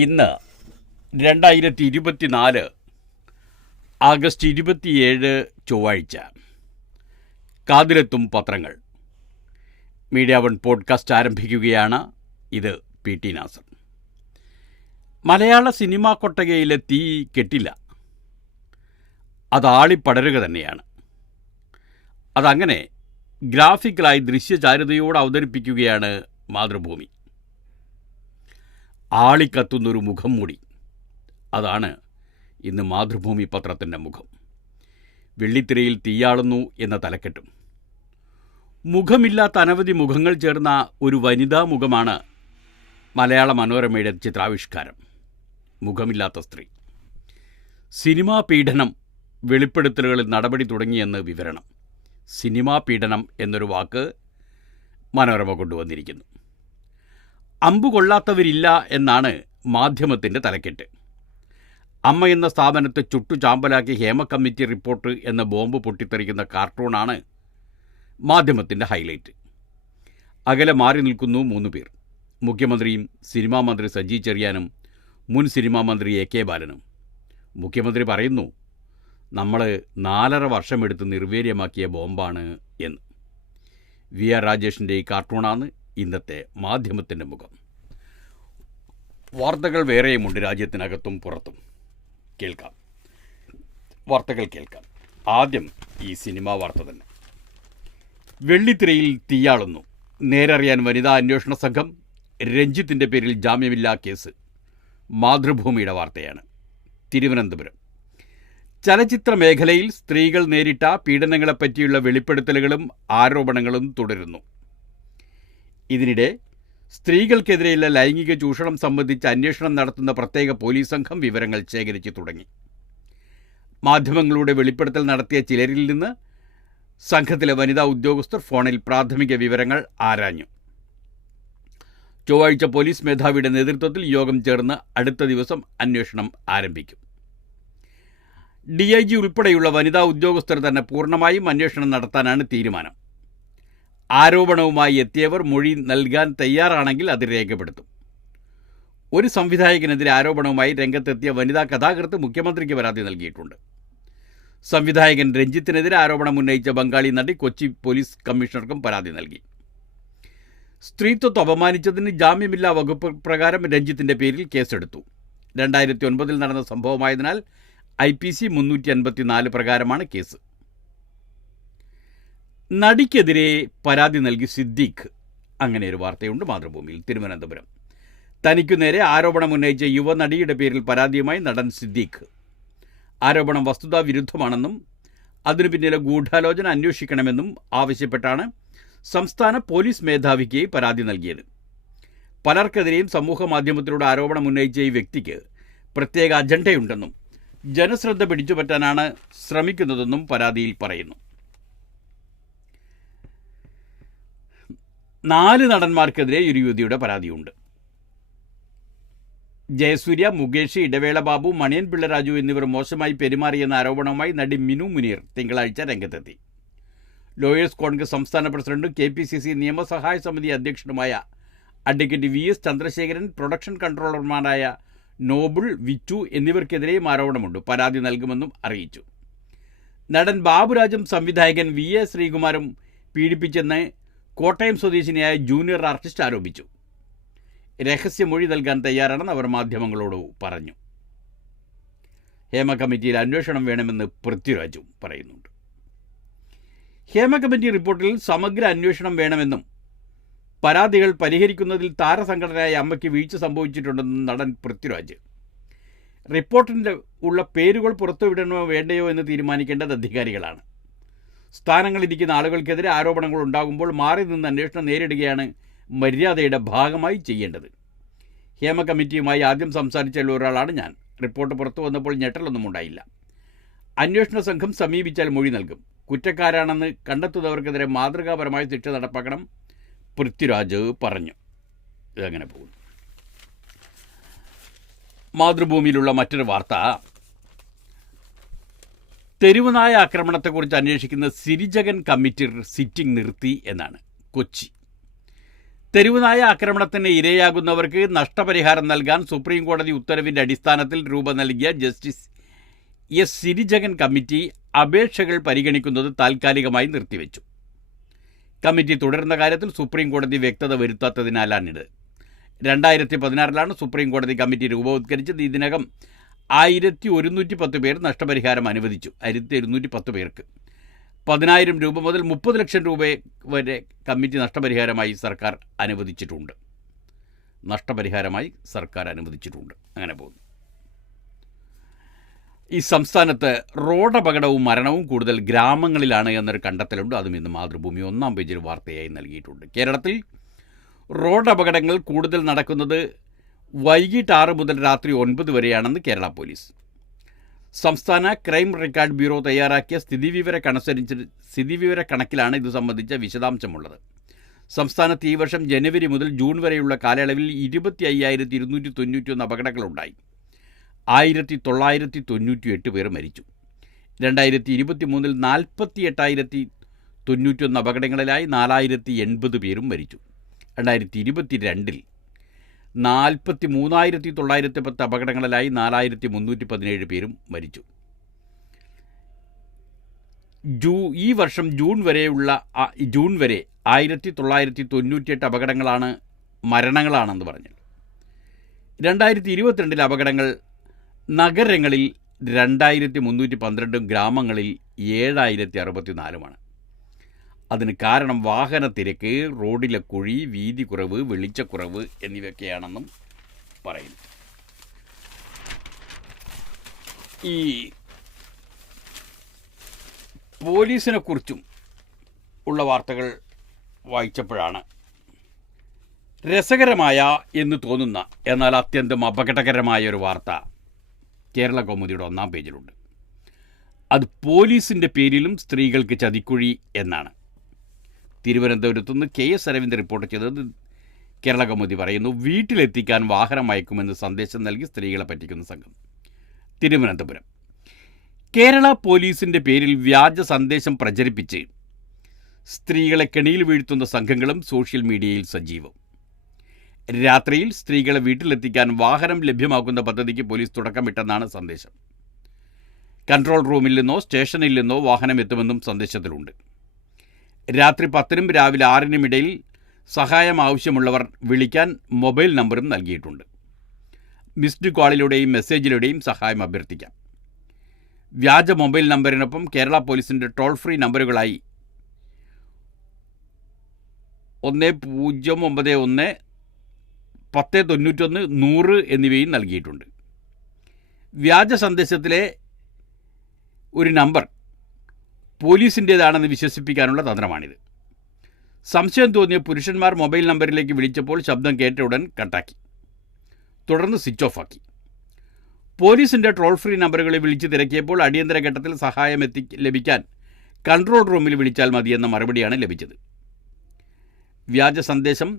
ഇന്ന് 2024 ആഗസ്റ്റ് 27 ചൊവ്വാഴ്ച. കാതിലെത്തും പത്രങ്ങൾ. മീഡിയ വൺ പോഡ്കാസ്റ്റ് ആരംഭിക്കുകയാണ്. ഇത് പി ടി നാസർ. മലയാള സിനിമാ കൊട്ടകയിലെ തീ കെട്ടില്ല, അത് ആളിപ്പടരുക തന്നെയാണ്. അതങ്ങനെ ഗ്രാഫിക്കലായി ദൃശ്യചാരുതയോട് അവതരിപ്പിക്കുകയാണ് മാതൃഭൂമി. ആളിക്കത്തുന്നൊരു മുഖം മൂടി, അതാണ് ഇന്ന് മാതൃഭൂമി പത്രത്തിൻ്റെ മുഖം. വെള്ളിത്തിരയിൽ തീയാളുന്നു എന്ന തലക്കെട്ടും മുഖമില്ലാത്ത അനവധി മുഖങ്ങൾ ചേർന്ന ഒരു വനിതാ മുഖമാണ് മലയാള മനോരമയുടെ ചിത്രാവിഷ്കാരം. മുഖമില്ലാത്ത സ്ത്രീ. സിനിമാ പീഡനം വെളിപ്പെടുത്തലുകളിൽ നടപടി തുടങ്ങിയെന്ന് വിവരണം. സിനിമാ പീഡനം എന്നൊരു വാക്ക് മനോരമ കൊണ്ടുവന്നിരിക്കുന്നു. അമ്പു കൊള്ളാത്തവരില്ല എന്നാണ് മാധ്യമത്തിൻ്റെ തലക്കെട്ട്. അമ്മ എന്ന സ്ഥാപനത്തെ ചുട്ടുചാമ്പലാക്കി ഹേമ കമ്മിറ്റി റിപ്പോർട്ട് എന്ന ബോംബ് പൊട്ടിത്തെറിക്കുന്ന കാർട്ടൂണാണ് മാധ്യമത്തിൻ്റെ ഹൈലൈറ്റ്. അകലെ മാറി നിൽക്കുന്നു 3 പേർ. മുഖ്യമന്ത്രിയും സിനിമാ മന്ത്രി സജി ചെറിയാനും മുൻ സിനിമാ മന്ത്രി എ കെ ബാലനും. മുഖ്യമന്ത്രി പറയുന്നു, നമ്മൾ 4.5 വർഷമെടുത്ത് നിർവീര്യമാക്കിയ ബോംബാണ് എന്ന്. വി ആർ രാജേഷിൻ്റെ ഈ കാർട്ടൂണാണ് ഇന്നത്തെ മാധ്യമത്തിൻ്റെ മുഖം. വാർത്തകൾ വേറെയുമുണ്ട്, രാജ്യത്തിനകത്തും പുറത്തും. വാർത്തകൾ കേൾക്കാം. ആദ്യം ഈ സിനിമാ വാർത്ത തന്നെ. വെള്ളിത്തിരയിൽ തീയാളുന്നു. നേരറിയാൻ വനിതാ അന്വേഷണ സംഘം. രഞ്ജിത്തിൻ്റെ പേരിൽ ജാമ്യമില്ലാ കേസ്. മാതൃഭൂമിയുടെ വാർത്തയാണ്. തിരുവനന്തപുരം. ചലച്ചിത്ര മേഖലയിൽ സ്ത്രീകൾ നേരിട്ട പീഡനങ്ങളെപ്പറ്റിയുള്ള വെളിപ്പെടുത്തലുകളും ആരോപണങ്ങളും തുടരുന്നു. ഇതിനിടെ സ്ത്രീകൾക്കെതിരെയുള്ള ലൈംഗിക ചൂഷണം സംബന്ധിച്ച് അന്വേഷണം നടത്തുന്ന പ്രത്യേക പോലീസ് സംഘം വിവരങ്ങൾ ശേഖരിച്ചു തുടങ്ങി. മാധ്യമങ്ങളുടെ വെളിപ്പെടുത്തൽ നടത്തിയ ചിലരിൽ നിന്ന് സംഘത്തിലെ വനിതാ ഉദ്യോഗസ്ഥർ ഫോണിൽ പ്രാഥമിക വിവരങ്ങൾ ആരാഞ്ഞു. ചൊവ്വാഴ്ച പോലീസ് മേധാവിയുടെ നേതൃത്വത്തിൽ യോഗം ചേർന്ന് അടുത്ത ദിവസം അന്വേഷണം ആരംഭിക്കും. DIG ഉൾപ്പെടെയുള്ള വനിതാ ഉദ്യോഗസ്ഥർ തന്നെ പൂർണ്ണമായും അന്വേഷണം നടത്താനാണ് തീരുമാനം. ആരോപണവുമായി എത്തിയവർ മൊഴി നൽകാൻ തയ്യാറാണെങ്കിൽ അത് രേഖപ്പെടുത്തും. ഒരു സംവിധായകനെതിരെ ആരോപണവുമായി രംഗത്തെത്തിയ വനിതാ കഥാകൃത്ത് മുഖ്യമന്ത്രിക്ക് പരാതി നൽകിയിട്ടുണ്ട്. സംവിധായകൻ രഞ്ജിത്തിനെതിരെ ആരോപണം ഉന്നയിച്ച ബംഗാളി നടി കൊച്ചി പോലീസ് കമ്മീഷണർക്കും പരാതി നൽകി. സ്ത്രീത്വത്തെ അപമാനിച്ചതിന് ജാമ്യമില്ലാ വകുപ്പ് പ്രകാരം രഞ്ജിത്തിൻ്റെ പേരിൽ കേസെടുത്തു. 2009 നടന്ന സംഭവമായതിനാൽ IPC 354 പ്രകാരമാണ് കേസ്. നടിക്കെതിരെ പരാതി നൽകി സിദ്ദീഖ്. അങ്ങനെ ഒരു വാർത്തയുണ്ട് മാതൃഭൂമിയിൽ. തിരുവനന്തപുരം. തനിക്കു നേരെ ആരോപണം ഉന്നയിച്ച യുവനടിയുടെ പേരിൽ പരാതിയുമായി നടൻ സിദ്ദീഖ്. ആരോപണം വസ്തുതാ വിരുദ്ധമാണെന്നും അതിനു പിന്നിലെ ഗൂഢാലോചന അന്വേഷിക്കണമെന്നും ആവശ്യപ്പെട്ടാണ് സംസ്ഥാന പോലീസ് മേധാവിക്ക് പരാതി നൽകിയത്. പലർക്കെതിരെയും സമൂഹ മാധ്യമത്തിലൂടെ ആരോപണം ഉന്നയിച്ച ഈ വ്യക്തിക്ക് പ്രത്യേക അജണ്ടയുണ്ടെന്നും ജനശ്രദ്ധ പിടിച്ചുപറ്റാനാണ് ശ്രമിക്കുന്നതെന്നും പരാതിയിൽ പറയുന്നു. 4 നടന്മാർക്കെതിരെ ഒരു യുവതിയുടെ പരാതിയുണ്ട്. ജയസൂര്യ, മുകേഷ്, ഇടവേള ബാബു, മണിയൻ പിള്ള രാജു എന്നിവർ മോശമായി പെരുമാറിയെന്ന ആരോപണവുമായി നടി മിനു മുനീർ തിങ്കളാഴ്ച രംഗത്തെത്തി. ലോയേഴ്സ് കോൺഗ്രസ് സംസ്ഥാന പ്രസിഡന്റും KPCC നിയമസഹായ സമിതി അധ്യക്ഷനുമായ അഡ്വക്കേറ്റ് VS ചന്ദ്രശേഖരൻ, പ്രൊഡക്ഷൻ കൺട്രോളർമാരായ നോബിൾ, വിച്ചു എന്നിവർക്കെതിരെയും ആരോപണമുണ്ട്. പരാതി നൽകുമെന്നും അറിയിച്ചു. നടൻ ബാബുരാജും സംവിധായകൻ VA ശ്രീകുമാരും പീഡിപ്പിച്ചെന്ന് കോട്ടയം സ്വദേശിനിയായ ജൂനിയർ ആർട്ടിസ്റ്റ് ആരോപിച്ചു. രഹസ്യമൊഴി നൽകാൻ തയ്യാറാണെന്ന് അവർ മാധ്യമങ്ങളോട് പറഞ്ഞു. ഹേമ കമ്മിറ്റിയിൽ അന്വേഷണം വേണമെന്ന് പൃഥ്വിരാജും പറയുന്നുണ്ട്. ഹേമ കമ്മിറ്റി റിപ്പോർട്ടിൽ സമഗ്ര അന്വേഷണം വേണമെന്നും പരാതികൾ പരിഹരിക്കുന്നതിൽ താരസംഘടനയായ അമ്മയ്ക്ക് വീഴ്ച സംഭവിച്ചിട്ടുണ്ടെന്നും നടൻ പൃഥ്വിരാജ്. റിപ്പോർട്ടിൻ്റെ ഉള്ള പേരുകൾ പുറത്തുവിടണമോ വേണ്ടയോ എന്ന് തീരുമാനിക്കേണ്ടത് അധികാരികളാണ്. സ്ഥാനങ്ങളിരിക്കുന്ന ആളുകൾക്കെതിരെ ആരോപണങ്ങൾ ഉണ്ടാകുമ്പോൾ മാറി നിന്ന് അന്വേഷണം നേരിടുകയാണ് മര്യാദയുടെ ഭാഗമായി ചെയ്യേണ്ടത്. ഹേമ കമ്മിറ്റിയുമായി ആദ്യം സംസാരിച്ച ഒരാളാണ് ഞാൻ. റിപ്പോർട്ട് പുറത്തു വന്നപ്പോൾ ഞെട്ടലൊന്നും ഉണ്ടായില്ല. അന്വേഷണ സംഘം സമീപിച്ചാൽ മൊഴി നൽകും. കുറ്റക്കാരാണെന്ന് കണ്ടെത്തുന്നവർക്കെതിരെ മാതൃകാപരമായ ശിക്ഷ നടപ്പാക്കണം, പൃഥ്വിരാജ് പറഞ്ഞു. ഇതങ്ങനെ പോകുന്നു. മാതൃഭൂമിയിലുള്ള മറ്റൊരു വാർത്ത, തെരുവുനായ ആക്രമണത്തെക്കുറിച്ച് അന്വേഷിക്കുന്ന സിരിജഗൻ കമ്മിറ്റി സിറ്റിംഗ് നിർത്തി എന്നാണ്. കൊച്ചി. തെരുവുനായ ആക്രമണത്തിന് ഇരയാകുന്നവർക്ക് നഷ്ടപരിഹാരം നൽകാൻ സുപ്രീം കോടതി ഉത്തരവിൻ്റെ അടിസ്ഥാനത്തിൽ രൂപം നൽകിയ ജസ്റ്റിസ് എസ് സിരിജഗൻ കമ്മിറ്റി അപേക്ഷകൾ പരിഗണിക്കുന്നത് താൽക്കാലികമായി നിർത്തിവെച്ചു. കമ്മിറ്റി തുടരുന്ന കാര്യത്തിൽ സുപ്രീം കോടതി വ്യക്തത വരുത്താത്തതിനാലാണിത്. 2016 സുപ്രീം കോടതി കമ്മിറ്റി രൂപവത്കരിച്ചത്. ഇതിനകം 1110 പേർ നഷ്ടപരിഹാരം അനുവദിച്ചു. 1210 പേർക്ക് 10,000 രൂപ മുതൽ 30 ലക്ഷം രൂപ വരെ കമ്മിറ്റി നഷ്ടപരിഹാരമായി സർക്കാർ അനുവദിച്ചിട്ടുണ്ട്. അങ്ങനെ പോകുന്നു. ഈ സംസ്ഥാനത്ത് റോഡപകടവും മരണവും കൂടുതൽ ഗ്രാമങ്ങളിലാണ് എന്നൊരു കണ്ടെത്തലുണ്ട്. അതും ഇന്ന് മാതൃഭൂമി 1-ാം പേജിൽ വാർത്തയായി നൽകിയിട്ടുണ്ട്. കേരളത്തിൽ റോഡപകടങ്ങൾ കൂടുതൽ നടക്കുന്നത് വൈകിട്ട് 6 മുതൽ രാത്രി 9 വരെയാണെന്ന് കേരള പോലീസ്. സംസ്ഥാന ക്രൈം റെക്കോർഡ് ബ്യൂറോ തയ്യാറാക്കിയ സ്ഥിതിവിവര കണക്കിലാണ് ഇത് സംബന്ധിച്ച വിശദാംശമുള്ളത്. സംസ്ഥാനത്ത് ഈ വർഷം ജനുവരി മുതൽ ജൂൺ വരെയുള്ള കാലയളവിൽ 25,291 അപകടങ്ങളുണ്ടായി. 1,998 പേർ മരിച്ചു. 2023 48,091 അപകടങ്ങളിലായി 4,080 പേരും മരിച്ചു. 2022 43,910 അപകടങ്ങളിലായി 4,317 പേരും മരിച്ചു. ഈ വർഷം ജൂൺ വരെ 1,998 മരണങ്ങളാണെന്ന് പറഞ്ഞു. 2022 അപകടങ്ങൾ നഗരങ്ങളിൽ 2,312 ഗ്രാമങ്ങളിൽ 7,064. അതിന് കാരണം വാഹന തിരക്ക്, റോഡിലെ കുഴി, വീതി കുറവ്, വെളിച്ചക്കുറവ് എന്നിവയൊക്കെയാണെന്നും പറയുന്നു. ഈ പോലീസിനെ കുറിച്ചും ഉള്ള വാർത്തകൾ വായിച്ചപ്പോഴാണ് രസകരമായ എന്ന് തോന്നുന്ന എന്നാൽ അത്യന്തം അപകടകരമായ ഒരു വാർത്ത കേരള കൗമുദിയുടെ 1-ാം പേജിലുണ്ട്. അത് പോലീസിൻ്റെ പേരിലും സ്ത്രീകൾക്ക് ചതിക്കുഴി എന്നാണ്. തിരുവനന്തപുരത്ത് നിന്ന് KS അരവിന്ദ് റിപ്പോർട്ട് ചെയ്തത്. കേരള കൗമുദി പറയുന്നു, വീട്ടിലെത്തിക്കാൻ വാഹനം അയക്കുമെന്ന് സന്ദേശം നൽകി സ്ത്രീകളെ പറ്റിക്കുന്ന സംഘം. തിരുവനന്തപുരം കേരള പോലീസിൻ്റെ പേരിൽ വ്യാജ സന്ദേശം പ്രചരിപ്പിച്ച് സ്ത്രീകളെ കെണിയിൽ വീഴ്ത്തുന്ന സംഘങ്ങളും സോഷ്യൽ മീഡിയയിൽ സജീവം. രാത്രിയിൽ സ്ത്രീകളെ വീട്ടിലെത്തിക്കാൻ വാഹനം ലഭ്യമാക്കുന്ന പദ്ധതിക്ക് പോലീസ് തുടക്കമിട്ടെന്നാണ് സന്ദേശം. കൺട്രോൾ റൂമിൽ നിന്നോ സ്റ്റേഷനിൽ നിന്നോ വാഹനം എത്തുമെന്നും സന്ദേശത്തിലുണ്ട്. രാത്രി 10-നും രാവിലെ 6-നും ഇടയിൽ സഹായം ആവശ്യമുള്ളവർ വിളിക്കാൻ മൊബൈൽ നമ്പറും നൽകിയിട്ടുണ്ട്. മിസ്ഡ് കോളിലൂടെയും മെസ്സേജിലൂടെയും സഹായം അഭ്യർത്ഥിക്കാം. വ്യാജ മൊബൈൽ നമ്പറിനൊപ്പം കേരള പോലീസിൻ്റെ ടോൾ ഫ്രീ നമ്പറുകളായി 1091 1091 100 എന്നിവയും നൽകിയിട്ടുണ്ട്. വ്യാജ സന്ദേശത്തിലെ ഒരു നമ്പർ പോലീസിൻ്റേതാണെന്ന് വിശ്വസിപ്പിക്കാനുള്ള തന്ത്രമാണിത്. സംശയം തോന്നിയ പുരുഷന്മാർ മൊബൈൽ നമ്പറിലേക്ക് വിളിച്ചപ്പോൾ ശബ്ദം കേട്ട ഉടൻ കട്ടാക്കി, തുടർന്ന് സ്വിച്ച് ഓഫ് ആക്കി. പോലീസിൻ്റെ ടോൾ ഫ്രീ നമ്പറുകളിൽ വിളിച്ച് തിരക്കിയപ്പോൾ അടിയന്തര ഘട്ടത്തിൽ സഹായം ലഭിക്കാൻ കൺട്രോൾ റൂമിൽ വിളിച്ചാൽ മതിയെന്ന മറുപടിയാണ് ലഭിച്ചത്. വ്യാജ സന്ദേശം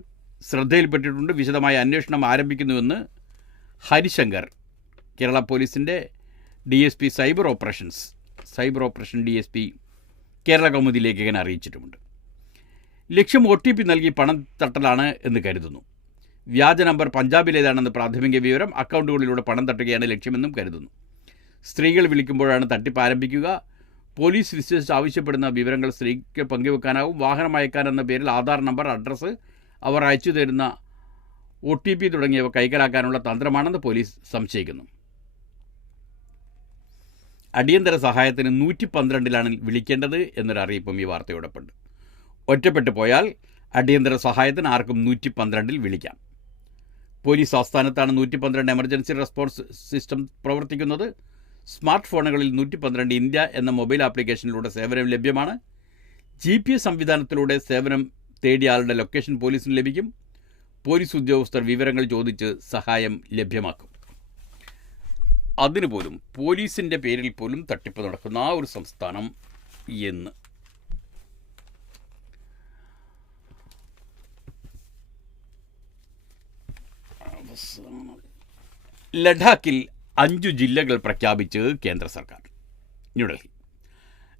ശ്രദ്ധയിൽപ്പെട്ടിട്ടുണ്ട്. വിശദമായ അന്വേഷണം ആരംഭിക്കുന്നുവെന്ന് ഹരിശങ്കർ, കേരള പോലീസിൻ്റെ DSP cyber operation DSP Kerala Kaumudi ലേഖകൻ അറിയിച്ചിട്ടുമുണ്ട്. ലക്ഷ്യം OTP നൽകി പണം തട്ടലാണ് എന്ന് കരുതുന്നു. വ്യാജ നമ്പർ പഞ്ചാബിലേതാണെന്ന് പ്രാഥമിക വിവരം. അക്കൗണ്ടുകളിലൂടെ പണം തട്ടുകയാണ് ലക്ഷ്യമെന്നും കരുതുന്നു. സ്ത്രീകൾ വിളിക്കുമ്പോഴാണ് തട്ടിപ്പ് ആരംഭിക്കുക. പോലീസ് വിശ്വസിച്ച് ആവശ്യപ്പെടുന്ന വിവരങ്ങൾ സ്ത്രീക്ക് പങ്കുവെക്കാനാവും. വാഹനം അയക്കാനെന്ന പേരിൽ ആധാർ നമ്പർ, അഡ്രസ്സ്, അവർ അയച്ചു തരുന്ന OTP തുടങ്ങിയവ കൈക്കലാക്കാനുള്ള തന്ത്രമാണെന്ന് പോലീസ് സംശയിക്കുന്നു. അടിയന്തര സഹായത്തിന് 112-ലാണ് വിളിക്കേണ്ടത് എന്നൊരു അറിയിപ്പും ഈ വാർത്തയോടൊപ്പമുണ്ട്. ഒറ്റപ്പെട്ടു പോയാൽ അടിയന്തര സഹായത്തിന് ആർക്കും 112-ൽ വിളിക്കാം. പോലീസ് ആസ്ഥാനത്താണ് 112 എമർജൻസി റെസ്പോൺസ് സിസ്റ്റം പ്രവർത്തിക്കുന്നത്. സ്മാർട്ട് ഫോണുകളിൽ 112 ഇന്ത്യ എന്ന മൊബൈൽ ആപ്ലിക്കേഷനിലൂടെ സേവനം ലഭ്യമാണ്. GPS സംവിധാനത്തിലൂടെ സേവനം തേടിയ ആളുടെ ലൊക്കേഷൻ പോലീസിന് ലഭിക്കും. പോലീസ് ഉദ്യോഗസ്ഥർ വിവരങ്ങൾ ചോദിച്ച് സഹായം ലഭ്യമാക്കും. അതിനുപോലും പോലീസിൻ്റെ പേരിൽ പോലും തട്ടിപ്പ് നടക്കുന്ന ആ ഒരു സംസ്ഥാനം എന്ന്. ലഡാക്കിൽ 5 ജില്ലകൾ പ്രഖ്യാപിച്ച് കേന്ദ്ര സർക്കാർ. ന്യൂഡൽഹി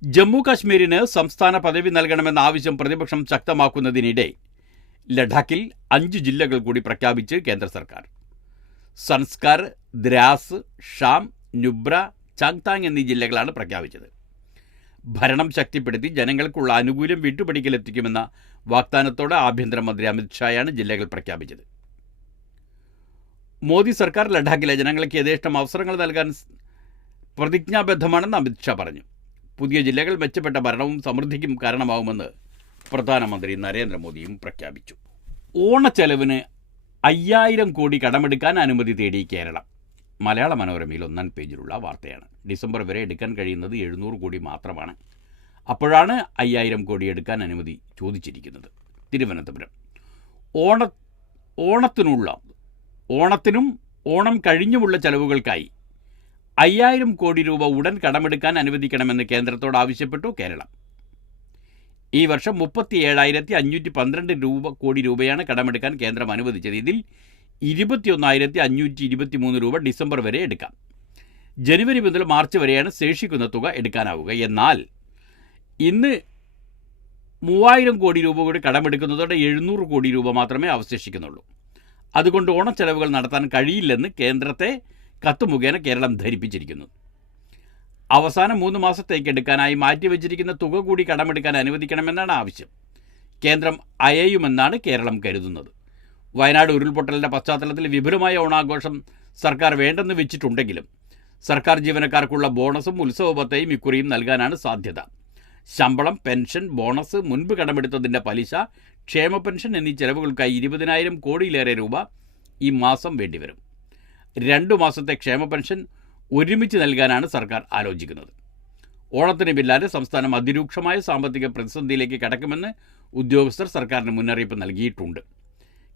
ജമ്മു കാശ്മീരിന് സംസ്ഥാന പദവി നൽകണമെന്ന ആവശ്യം പ്രതിപക്ഷം ശക്തമാക്കുന്നതിനിടെ ലഡാക്കിൽ 5 ജില്ലകൾ കൂടി പ്രഖ്യാപിച്ച് കേന്ദ്ര സർക്കാർ. സൻസ്കാർ, ദ്രാസ്, ഷാം, നുബ്ര, ചാങ്താങ് എന്നീ ജില്ലകളാണ് പ്രഖ്യാപിച്ചത്. ഭരണം ശക്തിപ്പെടുത്തി ജനങ്ങൾക്കുള്ള ആനുകൂല്യം വീട്ടുപടിക്കലെത്തിക്കുമെന്ന വാഗ്ദാനത്തോടെ ആഭ്യന്തരമന്ത്രി അമിത്ഷായാണ് ജില്ലകൾ പ്രഖ്യാപിച്ചത്. മോദി സർക്കാർ ലഡാക്കിലെ ജനങ്ങൾക്ക് യഥേഷ്ടം അവസരങ്ങൾ നൽകാൻ പ്രതിജ്ഞാബദ്ധമാണെന്ന് അമിത്ഷാ പറഞ്ഞു. പുതിയ ജില്ലകൾ മെച്ചപ്പെട്ട ഭരണവും സമൃദ്ധിക്കും കാരണമാവുമെന്ന് പ്രധാനമന്ത്രി നരേന്ദ്രമോദിയും പ്രഖ്യാപിച്ചു. ഓണച്ചെലവിന് 5000 കോടി കടമെടുക്കാൻ അനുമതി തേടി കേരളം. മലയാള മനോരമയിൽ 1-ാം പേജിലുള്ള വാർത്തയാണ്. ഡിസംബർ വരെ എടുക്കാൻ കഴിയുന്നത് 700 കോടി മാത്രമാണ്. അപ്പോഴാണ് 5000 കോടി എടുക്കാൻ അനുമതി ചോദിച്ചിരിക്കുന്നത്. തിരുവനന്തപുരം ഓണത്തിനും ഓണം കഴിഞ്ഞുമുള്ള ചെലവുകൾക്കായി 5000 കോടി രൂപ ഉടൻ കടമെടുക്കാൻ അനുവദിക്കണമെന്ന് കേന്ദ്രത്തോട് ആവശ്യപ്പെട്ടു കേരളം. ഈ വർഷം 37,512 കോടി രൂപയാണ് കടമെടുക്കാൻ കേന്ദ്രം അനുവദിച്ചത്. ഇതിൽ 21,523 രൂപ ഡിസംബർ വരെ എടുക്കാം. ജനുവരി മുതൽ മാർച്ച് വരെയാണ് ശേഷിക്കുന്ന തുക എടുക്കാനാവുക. എന്നാൽ ഇന്ന് 3000 കോടി രൂപ കൂടി കടമെടുക്കുന്നതോടെ 700 കോടി രൂപ മാത്രമേ അവശേഷിക്കുന്നുള്ളൂ. അതുകൊണ്ട് ഓണച്ചെലവുകൾ നടത്താൻ കഴിയില്ലെന്ന് കേന്ദ്രത്തെ കത്ത് മുഖേന കേരളം ധരിപ്പിച്ചിരിക്കുന്നു. അവസാന 3 മാസത്തേക്ക് എടുക്കാനായി മാറ്റിവെച്ചിരിക്കുന്ന തുക കൂടി കടമെടുക്കാൻ അനുവദിക്കണമെന്നാണ് ആവശ്യം. കേന്ദ്രം അയയുമെന്നാണ് കേരളം കരുതുന്നത്. വയനാട് ഉരുൾപൊട്ടലിൻ്റെ പശ്ചാത്തലത്തിൽ വിപുലമായ ഓണാഘോഷം സർക്കാർ വേണ്ടെന്ന് വെച്ചിട്ടുണ്ടെങ്കിലും സർക്കാർ ജീവനക്കാർക്കുള്ള ബോണസും ഉത്സവബത്തയും ഇക്കുറിയും നൽകാനാണ് സാധ്യത. ശമ്പളം, പെൻഷൻ, ബോണസ്, മുൻപ് കടമെടുത്തതിൻ്റെ പലിശ, ക്ഷേമ പെൻഷൻ എന്നീ ചെലവുകൾക്കായി 20,000 കോടിയിലേറെ രൂപ ഈ മാസം വേണ്ടിവരും. 2 മാസത്തെ ക്ഷേമ പെൻഷൻ ഒരുമിച്ച് നൽകാനാണ് സർക്കാർ ആലോചിക്കുന്നത്. ഓണത്തിന് പിന്നാലെ സംസ്ഥാനം അതിരൂക്ഷമായ സാമ്പത്തിക പ്രതിസന്ധിയിലേക്ക് കടക്കുമെന്ന് ഉദ്യോഗസ്ഥർ സർക്കാരിന് മുന്നറിയിപ്പ് നൽകിയിട്ടുണ്ട്.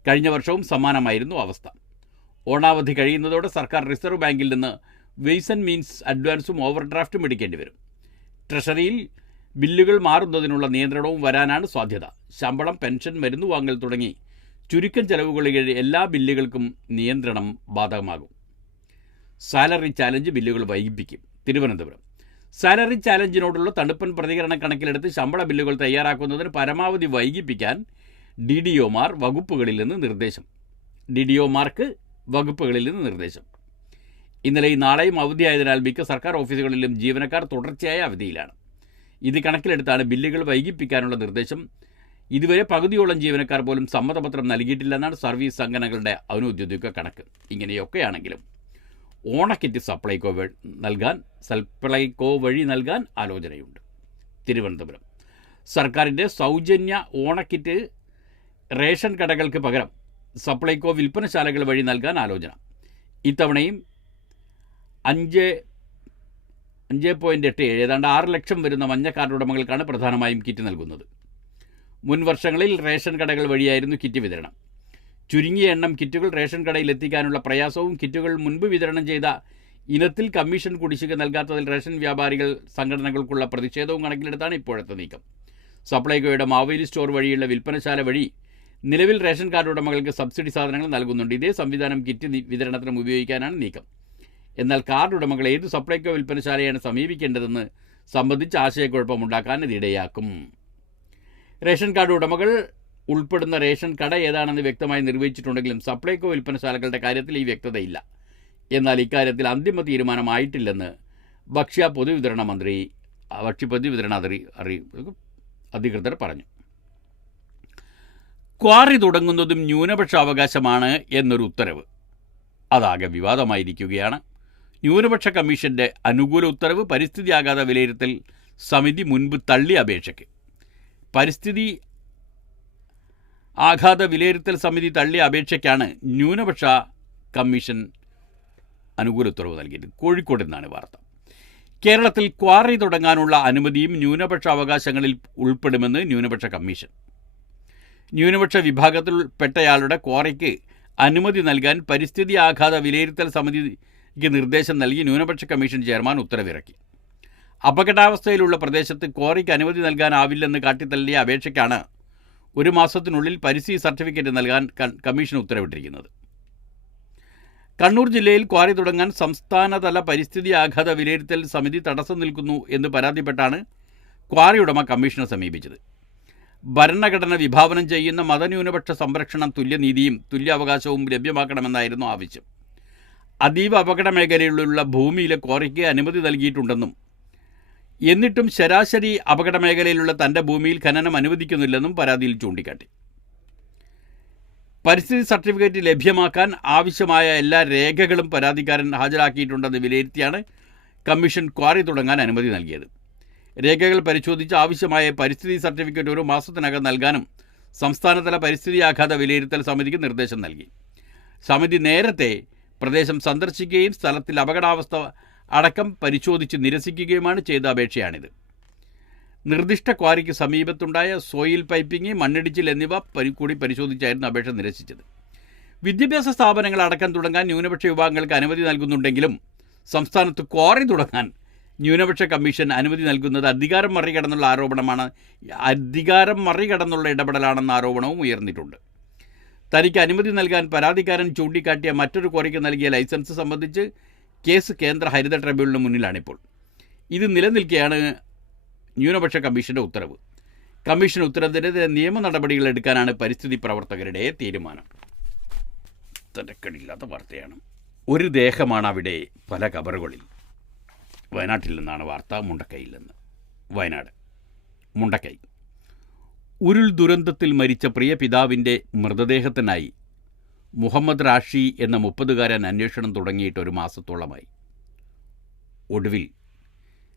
കഴിഞ്ഞ വർഷവും സമാനമായിരുന്നു അവസ്ഥ. ഓണാവധി കഴിയുന്നതോടെ സർക്കാർ റിസർവ് ബാങ്കിൽ നിന്ന് വെയ്സ് ആൻഡ് മീൻസ് അഡ്വാൻസും ഓവർഡ്രാഫ്റ്റും എടുക്കേണ്ടി വരും. ട്രഷറിയിൽ ബില്ലുകൾ മാറുന്നതിനുള്ള നിയന്ത്രണവും വരാനാണ് സാധ്യത. ശമ്പളം, പെൻഷൻ, മരുന്ന് വാങ്ങൽ തുടങ്ങി ചുരുക്കം ചെലവുകളിൽ എല്ലാ ബില്ലുകൾക്കും നിയന്ത്രണം ബാധകമാകും. സാലറി ചാലഞ്ച് ബില്ലുകൾ വൈകിപ്പിക്കും. തിരുവനന്തപുരം സാലറി ചാലഞ്ചിനോടുള്ള തണുപ്പൻ പ്രതികരണം കണക്കിലെടുത്ത് ശമ്പള ബില്ലുകൾ തയ്യാറാക്കുന്നതിന് പരമാവധി വൈകിപ്പിക്കാൻ ഡിഡിഒമാർക്ക് വകുപ്പുകളിൽ നിന്ന് നിർദ്ദേശം. ഇന്നലെയും നാളെയും അവധിയായതിനാൽ മിക്ക സർക്കാർ ഓഫീസുകളിലും ജീവനക്കാർ തുടർച്ചയായ അവധിയിലാണ്. ഇത് കണക്കിലെടുത്താണ് ബില്ലുകൾ വൈകിപ്പിക്കാനുള്ള നിർദ്ദേശം. ഇതുവരെ പകുതിയോളം ജീവനക്കാർ പോലും സമ്മതപത്രം നൽകിയിട്ടില്ലെന്നാണ് സർവീസ് സംഘടനകളുടെ ഔദ്യോഗിക കണക്ക്. ഇങ്ങനെയൊക്കെയാണെങ്കിലും ഓണക്കിറ്റ് സപ്ലൈകോ വഴി നൽകാൻ ആലോചനയുണ്ട്. തിരുവനന്തപുരം സർക്കാരിൻ്റെ സൗജന്യ ഓണക്കിറ്റ് റേഷൻ കടകൾക്ക് പകരം സപ്ലൈകോ വിൽപ്പനശാലകൾ വഴി നൽകാൻ ആലോചന. ഇത്തവണയും 5.87 ഏതാണ്ട് 6 ലക്ഷം വരുന്ന മഞ്ഞ കാർഡ് ഉടമകൾക്കാണ് പ്രധാനമായും കിറ്റ് നൽകുന്നത്. മുൻ വർഷങ്ങളിൽ റേഷൻ കടകൾ വഴിയായിരുന്നു കിറ്റ് വിതരണം. ചുരുങ്ങിയ എണ്ണം കിറ്റുകൾ റേഷൻ കടയിൽ എത്തിക്കാനുള്ള പ്രയാസവും കിറ്റുകൾ മുൻപ് വിതരണം ചെയ്ത ഇനത്തിൽ കമ്മീഷൻ കുടിശ്ശിക നൽകാത്തതിൽ റേഷൻ വ്യാപാരികൾ സംഘടനകൾക്കുള്ള പ്രതിഷേധവും കണക്കിലെടുത്താണ് ഇപ്പോഴത്തെ നീക്കം. സപ്ലൈകോയുടെ മാവേലി സ്റ്റോർ വഴിയുള്ള വിൽപ്പനശാല വഴി നിലവിൽ റേഷൻ കാർഡ് ഉടമകൾക്ക് സബ്സിഡി സാധനങ്ങൾ നൽകുന്നുണ്ട്. ഇതേ സംവിധാനം കിറ്റ് വിതരണത്തിനും ഉപയോഗിക്കാനാണ് നീക്കം. എന്നാൽ കാർഡ് ഉടമകൾ ഏത് സപ്ലൈകോ വിൽപ്പനശാലയാണ് സമീപിക്കേണ്ടതെന്ന് സംബന്ധിച്ച് ആശയക്കുഴപ്പമുണ്ടാക്കാൻ ഇത് ഇടയാക്കും. റേഷൻ കാർഡ് ഉടമകൾ ഉൾപ്പെടുന്ന റേഷൻ കട ഏതാണെന്ന് വ്യക്തമായി നിർവചിച്ചിട്ടുണ്ടെങ്കിലും സപ്ലൈകോ വിൽപ്പനശാലകളുടെ കാര്യത്തിൽ ഈ വ്യക്തതയില്ല. എന്നാൽ ഇക്കാര്യത്തിൽ അന്തിമ തീരുമാനമായിട്ടില്ലെന്ന് ഭക്ഷ്യ പൊതുവിതരണ അധികൃതർ പറഞ്ഞു. ക്വാറി തുടങ്ങുന്നതും ന്യൂനപക്ഷ അവകാശമാണ് എന്നൊരു ഉത്തരവ് അതാകെ വിവാദമായിരിക്കുകയാണ്. ന്യൂനപക്ഷ കമ്മീഷന്റെ അനുകൂല ഉത്തരവ് പരിസ്ഥിതി ആഘാത വിലയിരുത്തൽ സമിതി മുൻപ് തള്ളിയ അപേക്ഷയ്ക്ക് പരിസ്ഥിതി ആഘാത വിലയിരുത്തൽ സമിതി തള്ളിയ അപേക്ഷയ്ക്കാണ് ന്യൂനപക്ഷ കമ്മീഷൻ അനുകൂല ഉത്തരവ് നൽകിയത്. കോഴിക്കോട് നിന്നാണ് വാർത്ത. കേരളത്തിൽ ക്വാറി തുടങ്ങാനുള്ള അനുമതിയും ന്യൂനപക്ഷ അവകാശങ്ങളിൽ ഉൾപ്പെടുമെന്ന് ന്യൂനപക്ഷ കമ്മീഷൻ. ന്യൂനപക്ഷ വിഭാഗത്തിൽപ്പെട്ടയാളുടെ ക്വാറിക്ക് അനുമതി നൽകാൻ പരിസ്ഥിതി ആഘാത വിലയിരുത്തൽ സമിതിക്ക് നിർദ്ദേശം നൽകി ന്യൂനപക്ഷ കമ്മീഷൻ ചെയർമാൻ ഉത്തരവിറക്കി. അപകടാവസ്ഥയിലുള്ള പ്രദേശത്ത് ക്വാറിക്ക് അനുമതി നൽകാനാവില്ലെന്ന് കാട്ടിത്തള്ളിയ അപേക്ഷയ്ക്കാണ് 1 മാസത്തിനുള്ളിൽ പരിസ്ഥിതി സർട്ടിഫിക്കറ്റ് നൽകാൻ കമ്മീഷൻ ഉത്തരവിട്ടിരിക്കുന്നത്. കണ്ണൂർ ജില്ലയിൽ ക്വാറി തുടങ്ങാൻ സംസ്ഥാനതല പരിസ്ഥിതി ആഘാത വിലയിരുത്തൽ സമിതി തടസ്സം നിൽക്കുന്നു എന്ന് പരാതിപ്പെട്ടാണ് ക്വാറി ഉടമ കമ്മീഷനെ സമീപിച്ചത്. ഭരണഘടന വിഭാവനം ചെയ്യുന്ന മതന്യൂനപക്ഷ സംരക്ഷണം, തുല്യനീതിയും തുല്യാവകാശവും ലഭ്യമാക്കണമെന്നായിരുന്നു ആവശ്യം. അതീവ അപകട മേഖലയിലുള്ള ഭൂമിയിലെ ക്വാറിക്ക് അനുമതി നൽകിയിട്ടുണ്ടെന്നും എന്നിട്ടും ശരാശരി അപകട മേഖലയിലുള്ള തൻ്റെ ഭൂമിയിൽ ഖനനം അനുവദിക്കുന്നില്ലെന്നും പരാതിയിൽ ചൂണ്ടിക്കാട്ടി. പരിസ്ഥിതി സർട്ടിഫിക്കറ്റ് ലഭ്യമാക്കാൻ ആവശ്യമായ എല്ലാ രേഖകളും പരാതിക്കാരൻ ഹാജരാക്കിയിട്ടുണ്ടെന്ന് വിലയിരുത്തിയാണ് കമ്മീഷൻ ക്വാറി തുടങ്ങാൻ അനുമതി നൽകിയത്. രേഖകൾ പരിശോധിച്ച് ആവശ്യമായ പരിസ്ഥിതി സർട്ടിഫിക്കറ്റ് 1 മാസത്തിനകം നൽകാനും സംസ്ഥാനതല പരിസ്ഥിതി ആഘാത വിലയിരുത്തൽ സമിതിക്ക് നിർദ്ദേശം നൽകി. സമിതി നേരത്തെ പ്രദേശം സന്ദർശിക്കുകയും സ്ഥലത്തിൽ അപകടാവസ്ഥ അടക്കം പരിശോധിച്ച് നിരസിക്കുകയുമാണ് ചെയ്ത അപേക്ഷയാണിത്. നിർദ്ദിഷ്ട ക്വാറിക്ക് സമീപത്തുണ്ടായ സോയിൽ പൈപ്പിംഗ്, മണ്ണിടിച്ചിൽ എന്നിവ കൂടി പരിശോധിച്ചായിരുന്നു അപേക്ഷ നിരസിച്ചത്. വിദ്യാഭ്യാസ സ്ഥാപനങ്ങൾ അടക്കം തുടങ്ങാൻ ന്യൂനപക്ഷ വിഭാഗങ്ങൾക്ക് അനുമതി നൽകുന്നുണ്ടെങ്കിലും സംസ്ഥാനത്ത് ക്വാറി തുടങ്ങാൻ ന്യൂനപക്ഷ കമ്മീഷൻ അനുമതി നൽകുന്നത് അധികാരം മറികടന്നുള്ള ഇടപെടലാണെന്ന ആരോപണവും ഉയർന്നിട്ടുണ്ട്. തനിക്ക് അനുമതി നൽകാൻ പരാതിക്കാരൻ ചൂണ്ടിക്കാട്ടിയ മറ്റൊരു ക്വാറിക്ക് നൽകിയ ലൈസൻസ് സംബന്ധിച്ച് കേസ് കേന്ദ്ര ഹരിത ട്രിബ്യൂണലിന് മുന്നിലാണിപ്പോൾ. ഇത് നിലനിൽക്കെയാണ് ന്യൂനപക്ഷ കമ്മീഷൻ്റെ ഉത്തരവ്. കമ്മീഷൻ ഉത്തരവിനെതിരെ നിയമ നടപടികൾ എടുക്കാനാണ് പരിസ്ഥിതി പ്രവർത്തകരുടെ തീരുമാനം. തിരക്കടില്ലാത്ത വാർത്തയാണ്. ഒരു ദേഹമാണ് അവിടെ പല കബറുകളിൽ. വയനാട്ടിൽ നിന്നാണ് വാർത്ത. മുണ്ടക്കൈയിൽ നിന്ന്. വയനാട് മുണ്ടക്കൈ. ഉരുൾ ദുരന്തത്തിൽ മരിച്ച പ്രിയ പിതാവിൻ്റെ മൃതദേഹത്തിനായി മുഹമ്മദ് റാഷി എന്ന 30-കാരൻ അന്വേഷണം തുടങ്ങിയിട്ട് 1 മാസത്തോളമായി. ഒടുവിൽ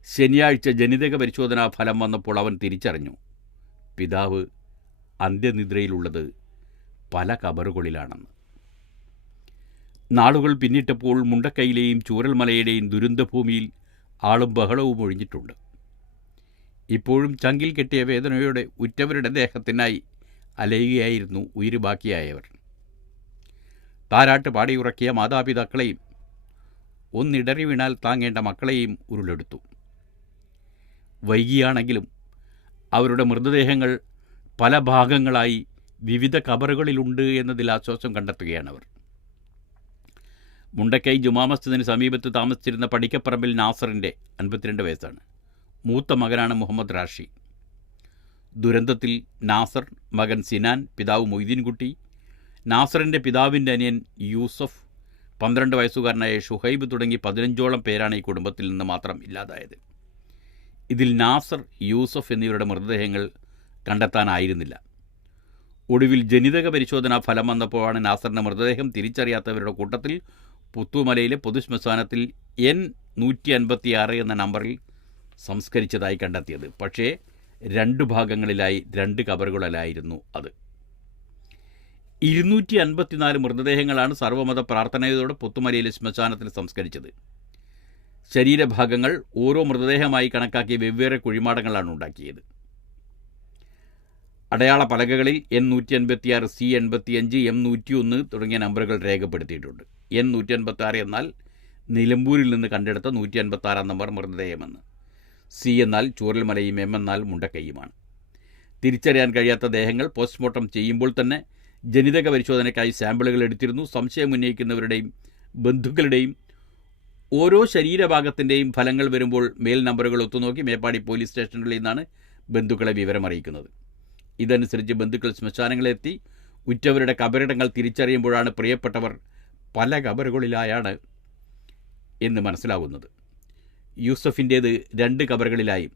ശനിയാഴ്ച ജനിതക പരിശോധനാ ഫലം വന്നപ്പോൾ അവൻ തിരിച്ചറിഞ്ഞു, പിതാവ് അന്ത്യനിദ്രയിലുള്ളത് പല കബറുകളിലാണെന്ന്. നാളുകൾ പിന്നിട്ടപ്പോൾ മുണ്ടക്കൈയിലെയും ചൂരൽമലയുടെയും ദുരന്തഭൂമിയിൽ ആളും ബഹളവും ഒഴിഞ്ഞിട്ടുണ്ട്. ഇപ്പോഴും ചങ്കിൽ കെട്ടിയ വേദനയോടെ ഉറ്റവരുടെ ദേഹത്തിനായി അലയുകയായിരുന്നു ഉയിര് ബാക്കിയായവർ. താരാട്ട് പാടിയുറക്കിയ മാതാപിതാക്കളെയും ഒന്നിടറി വീണാൽ താങ്ങേണ്ട മക്കളെയും ഉരുളെടുത്തു. വൈകിയാണെങ്കിലും അവരുടെ മൃതദേഹങ്ങൾ പല ഭാഗങ്ങളായി വിവിധ കബറുകളിലുണ്ട് എന്നതിൽ ആശ്വാസം കണ്ടെത്തുകയാണവർ. മുണ്ടക്കൈ ജുമാ മസ്ജിദിന് സമീപത്ത് താമസിച്ചിരുന്ന പടിക്കപ്പറമ്പിൽ നാസറിൻ്റെ 52 വയസ്സാണ്. മൂത്ത മകനാണ് മുഹമ്മദ് റാഷി. ദുരന്തത്തിൽ നാസർ, മകൻ സിനാൻ, പിതാവ് മൊയ്തീൻകുട്ടി, നാസറിൻ്റെ പിതാവിൻ്റെ അനിയൻ യൂസഫ്, 12 വയസ്സുകാരനായ ഷുഹൈബ് തുടങ്ങി 15ഓളം പേരാണ് ഈ കുടുംബത്തിൽ നിന്ന് മാത്രം ഇല്ലാതായത്. ഇതിൽ നാസർ, യൂസഫ് എന്നിവരുടെ മൃതദേഹങ്ങൾ കണ്ടെത്താനായിരുന്നില്ല. ഒടുവിൽ ജനിതക പരിശോധനാ ഫലം വന്നപ്പോഴാണ് നാസറിൻ്റെ മൃതദേഹം തിരിച്ചറിയാത്തവരുടെ കൂട്ടത്തിൽ പുത്തുമലയിലെ പൊതുശ്മശാനത്തിൽ N156 എന്ന നമ്പറിൽ സംസ്കരിച്ചതായി കണ്ടെത്തിയത്. പക്ഷേ 2 ഭാഗങ്ങളിലായി 2 കബറുകളിലായിരുന്നു അത്. 254 മൃതദേഹങ്ങളാണ് സർവ്വമത പ്രാർത്ഥനയോടെ പുത്തുമലയിലെ ശ്മശാനത്തിൽ സംസ്കരിച്ചത്. ശരീരഭാഗങ്ങൾ ഓരോ മൃതദേഹമായി കണക്കാക്കി വെവ്വേറെ കുഴിമാടങ്ങളാണ് ഉണ്ടാക്കിയത്. അടയാള പലകകളിൽ N156, C85, M101 തുടങ്ങിയ നമ്പറുകൾ രേഖപ്പെടുത്തിയിട്ടുണ്ട്. N156 എന്നാൽ നിലമ്പൂരിൽ നിന്ന് കണ്ടെടുത്ത 156 നമ്പർ മൃതദേഹമെന്ന്, C എന്നാൽ ചൂരൽമലയും, M എന്നാൽ മുണ്ടക്കൈയുമാണ്. തിരിച്ചറിയാൻ കഴിയാത്ത ദേഹങ്ങൾ പോസ്റ്റ്മോർട്ടം ചെയ്യുമ്പോൾ തന്നെ ജനിതക പരിശോധനയ്ക്കായി സാമ്പിളുകൾ എടുത്തിരുന്നു. സംശയമുന്നയിക്കുന്നവരുടെയും ബന്ധുക്കളുടെയും ഓരോ ശരീരഭാഗത്തിൻ്റെയും ഫലങ്ങൾ വരുമ്പോൾ മേൽ നമ്പറുകൾ ഒത്തുനോക്കി മേപ്പാടി പോലീസ് സ്റ്റേഷനിൽ നിന്നാണ് ബന്ധുക്കളെ വിവരമറിയിക്കുന്നത്. ഇതനുസരിച്ച് ബന്ധുക്കൾ ശ്മശാനങ്ങളെത്തി ഉറ്റവരുടെ കബറിടങ്ങൾ തിരിച്ചറിയുമ്പോഴാണ് പ്രിയപ്പെട്ടവർ പല കബറുകളിലായാണ് എന്ന് മനസ്സിലാകുന്നത്. യൂസഫിൻ്റേത് 2 കബറുകളിലായും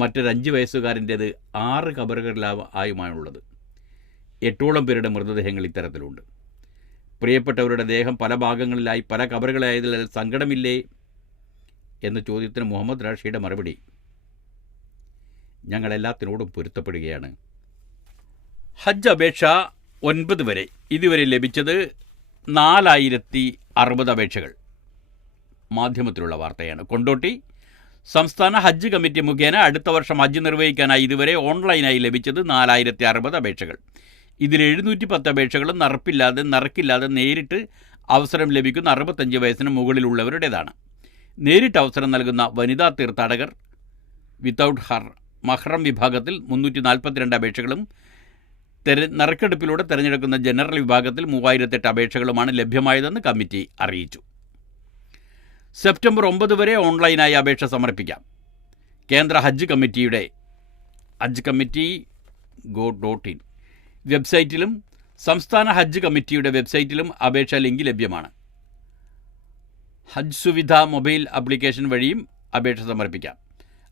മറ്റൊരു 5 വയസ്സുകാരൻ്റേത് 6 കബറുകളിലായുമാണുള്ളത്. 8ഓളം പേരുടെ മൃതദേഹങ്ങൾ ഇത്തരത്തിലുണ്ട്. പ്രിയപ്പെട്ടവരുടെ ദേഹം പല ഭാഗങ്ങളിലായി പല കബറുകളായതിൽ സങ്കടമില്ലേ എന്ന ചോദ്യത്തിന് മുഹമ്മദ് റാഷിയുടെ മറുപടി, ഞങ്ങളെല്ലാത്തിനോടും പൊരുത്തപ്പെടുകയാണ്. ഹജ്ജ് അപേക്ഷ 9 വരെ ഇതുവരെ ലഭിച്ചത് 4060 അപേക്ഷകൾ. മാധ്യമത്തിലുള്ള വാർത്തയാണ്. കൊണ്ടോട്ടി സംസ്ഥാന ഹജ്ജ് കമ്മിറ്റി മുഖേന അടുത്ത വർഷം ഹജ്ജ് നിർവഹിക്കാനായി ഇതുവരെ ഓൺലൈനായി ലഭിച്ചത് 4060 അപേക്ഷകൾ. ഇതിൽ 710 അപേക്ഷകളും നറുക്കില്ലാതെ നേരിട്ട് അവസരം ലഭിക്കുന്ന 65 വയസ്സിന് മുകളിലുള്ളവരുടേതാണ്. നേരിട്ട് അവസരം നൽകുന്ന വനിതാ തീർത്ഥാടകർ വിത്തൗട്ട് മഹ്റം വിഭാഗത്തിൽ 342 അപേക്ഷകളും നറുക്കെടുപ്പിലൂടെ തിരഞ്ഞെടുക്കുന്ന ജനറൽ വിഭാഗത്തിൽ 3008 അപേക്ഷകളുമാണ് ലഭ്യമായതെന്ന് കമ്മിറ്റി അറിയിച്ചു. സെപ്റ്റംബർ 9 വരെ ഓൺലൈനായി അപേക്ഷ സമർപ്പിക്കാം. കേന്ദ്ര ഹജ്ജ് കമ്മിറ്റി .gov.in വെബ്സൈറ്റിലും സംസ്ഥാന ഹജ്ജ് കമ്മിറ്റിയുടെ വെബ്സൈറ്റിലും അപേക്ഷാ ലിങ്ക് ലഭ്യമാണ്. ഹജ്ജ് സുവിധ മൊബൈൽ ആപ്ലിക്കേഷൻ വഴിയും അപേക്ഷ സമർപ്പിക്കാം.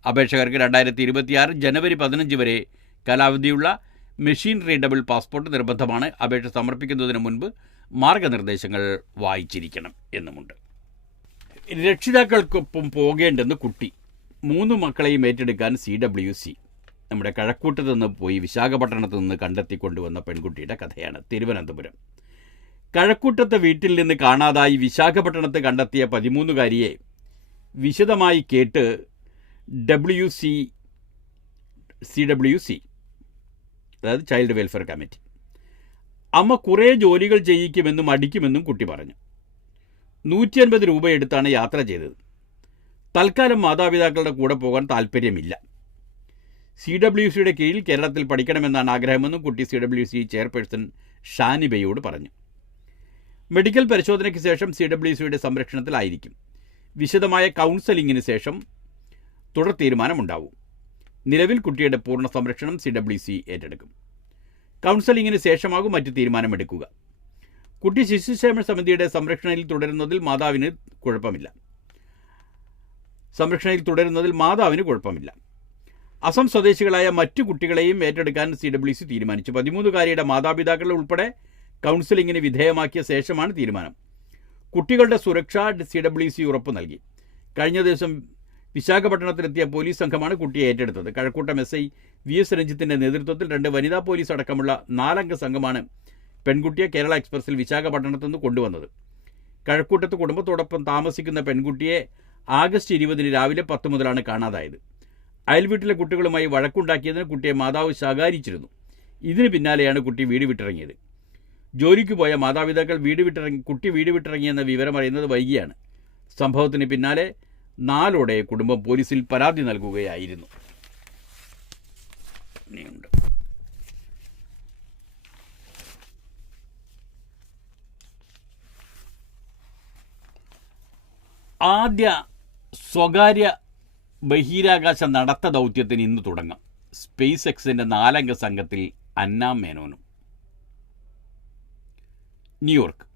അപേക്ഷകർക്ക് 2026 ജനുവരി 15 വരെ കാലാവധിയുള്ള മെഷീൻ റീഡബിൾ പാസ്പോർട്ട് നിർബന്ധമാണ്. അപേക്ഷ സമർപ്പിക്കുന്നതിന് മുൻപ് മാർഗനിർദ്ദേശങ്ങൾ വായിച്ചിരിക്കണം എന്നുമുണ്ട്. രക്ഷിതാക്കൾക്കൊപ്പം പോകേണ്ടെന്ന് കുട്ടി. 3 മക്കളെയും ഏറ്റെടുക്കാൻ CWC. നമ്മുടെ കഴക്കൂട്ടത്ത് നിന്ന് പോയി വിശാഖപട്ടണത്ത് നിന്ന് കണ്ടെത്തിക്കൊണ്ടുവന്ന പെൺകുട്ടിയുടെ കഥയാണ്. തിരുവനന്തപുരം കഴക്കൂട്ടത്തെ വീട്ടിൽ നിന്ന് കാണാതായി വിശാഖപട്ടണത്ത് കണ്ടെത്തിയ 13-കാരിയെ വിശദമായി കേട്ട് CWC, അതായത് ചൈൽഡ് വെൽഫെയർ കമ്മിറ്റി. അമ്മ കുറേ ജോലികൾ ചെയ്യിക്കുമെന്നും അടിക്കുമെന്നും കുട്ടി പറഞ്ഞു. 150 രൂപ എടുത്താണ് യാത്ര ചെയ്തത്. തൽക്കാലം മാതാപിതാക്കളുടെ കൂടെ പോകാൻ താല്പര്യമില്ല. CWCയുടെ കീഴിൽ കേരളത്തിൽ പഠിക്കണമെന്നാണ് ആഗ്രഹമെന്നും കുട്ടി CWC ചെയർപേഴ്സൺ ഷാനിബയോട് പറഞ്ഞു. മെഡിക്കൽ പരിശോധനയ്ക്ക് ശേഷം CWCയുടെ സംരക്ഷണത്തിലായിരിക്കും. വിശദമായ കൗൺസലിങ്ങിന് ശേഷം തുടർ തീരുമാനമുണ്ടാവും. നിലവിൽ കുട്ടിയുടെ പൂർണ്ണ സംരക്ഷണം CWC ഏറ്റെടുക്കും. കൗൺസലിങ്ങിന് ശേഷമാകും മറ്റ് തീരുമാനമെടുക്കുക. കുട്ടി ശിശുക്ഷേമ സമിതിയുടെ സംരക്ഷണയിൽ തുടരുന്നതിൽ മാതാവിന് കുഴപ്പമില്ല. അസം സ്വദേശികളായ മറ്റു കുട്ടികളെയും ഏറ്റെടുക്കാൻ CWC തീരുമാനിച്ചു. 13-കാരിയുടെ മാതാപിതാക്കളെ ഉൾപ്പെടെ കൗൺസിലിങ്ങിന് വിധേയമാക്കിയ ശേഷമാണ് തീരുമാനം. കുട്ടികളുടെ സുരക്ഷ CWC ഉറപ്പു നൽകി. കഴിഞ്ഞ ദിവസം വിശാഖപട്ടണത്തിലെത്തിയ പോലീസ് സംഘമാണ് കുട്ടിയെ ഏറ്റെടുത്തത്. കഴക്കൂട്ടം SI VS രഞ്ജിത്തിൻ്റെ നേതൃത്വത്തിൽ 2 വനിതാ പോലീസ് അടക്കമുള്ള 4-അംഗ സംഘമാണ് പെൺകുട്ടിയെ കേരള എക്സ്പ്രസിൽ വിശാഖപട്ടണത്ത് നിന്ന് കൊണ്ടുവന്നത്. കഴക്കൂട്ടത്ത് കുടുംബത്തോടൊപ്പം താമസിക്കുന്ന പെൺകുട്ടിയെ ആഗസ്റ്റ് 20 രാവിലെ 10 മുതലാണ് കാണാതായത്. അയൽവീട്ടിലെ കുട്ടികളുമായി വഴക്കുണ്ടാക്കിയതിന് കുട്ടിയെ മാതാവ് ശകാരിച്ചിരുന്നു. ഇതിന് പിന്നാലെയാണ് കുട്ടി വീട് വിട്ടിറങ്ങിയത്. ജോലിക്ക് പോയ മാതാപിതാക്കൾ കുട്ടി വീട് വിട്ടിറങ്ങിയെന്ന വിവരം അറിയുന്നത് വൈകിയാണ്. സംഭവത്തിന് പിന്നാലെ 4-ഓടെ കുടുംബം പോലീസിൽ പരാതി നൽകുകയായിരുന്നു. ആദ്യ സ്വകാര്യ ബഹിരാകാശ നടത്ത ദൗത്യത്തിന് ഇന്ന് തുടങ്ങാം. സ്പേസ് എക്സിൻ്റെ 4-അംഗ സംഘത്തിൽ അന്ന മേനോനും. ന്യൂയോർക്ക്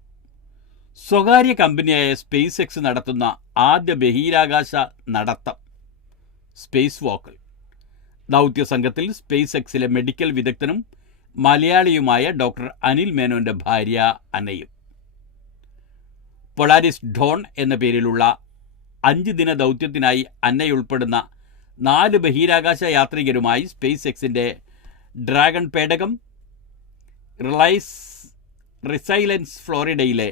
സ്വകാര്യ കമ്പനിയായ സ്പേസ് എക്സ് നടത്തുന്ന ആദ്യ ബഹിരാകാശ നടത്തം സ്പേസ് വാക്ക് ദൗത്യ സംഘത്തിൽ സ്പേസ് എക്സിലെ മെഡിക്കൽ വിദഗ്ധനും മലയാളിയുമായ ഡോക്ടർ അനിൽ മേനോൻ്റെ ഭാര്യ അന്നയും. പൊളാരിസ് ഡോൺ എന്ന പേരിലുള്ള 5 ദിന ദൗത്യത്തിനായി അന്നയുൾപ്പെടുന്ന 4 ബഹിരാകാശ യാത്രികരുമായി സ്പേസ് എക്സിൻ്റെ ഡ്രാഗൺ പേടകം റിസൈലൻസ് ഫ്ലോറിഡയിലെ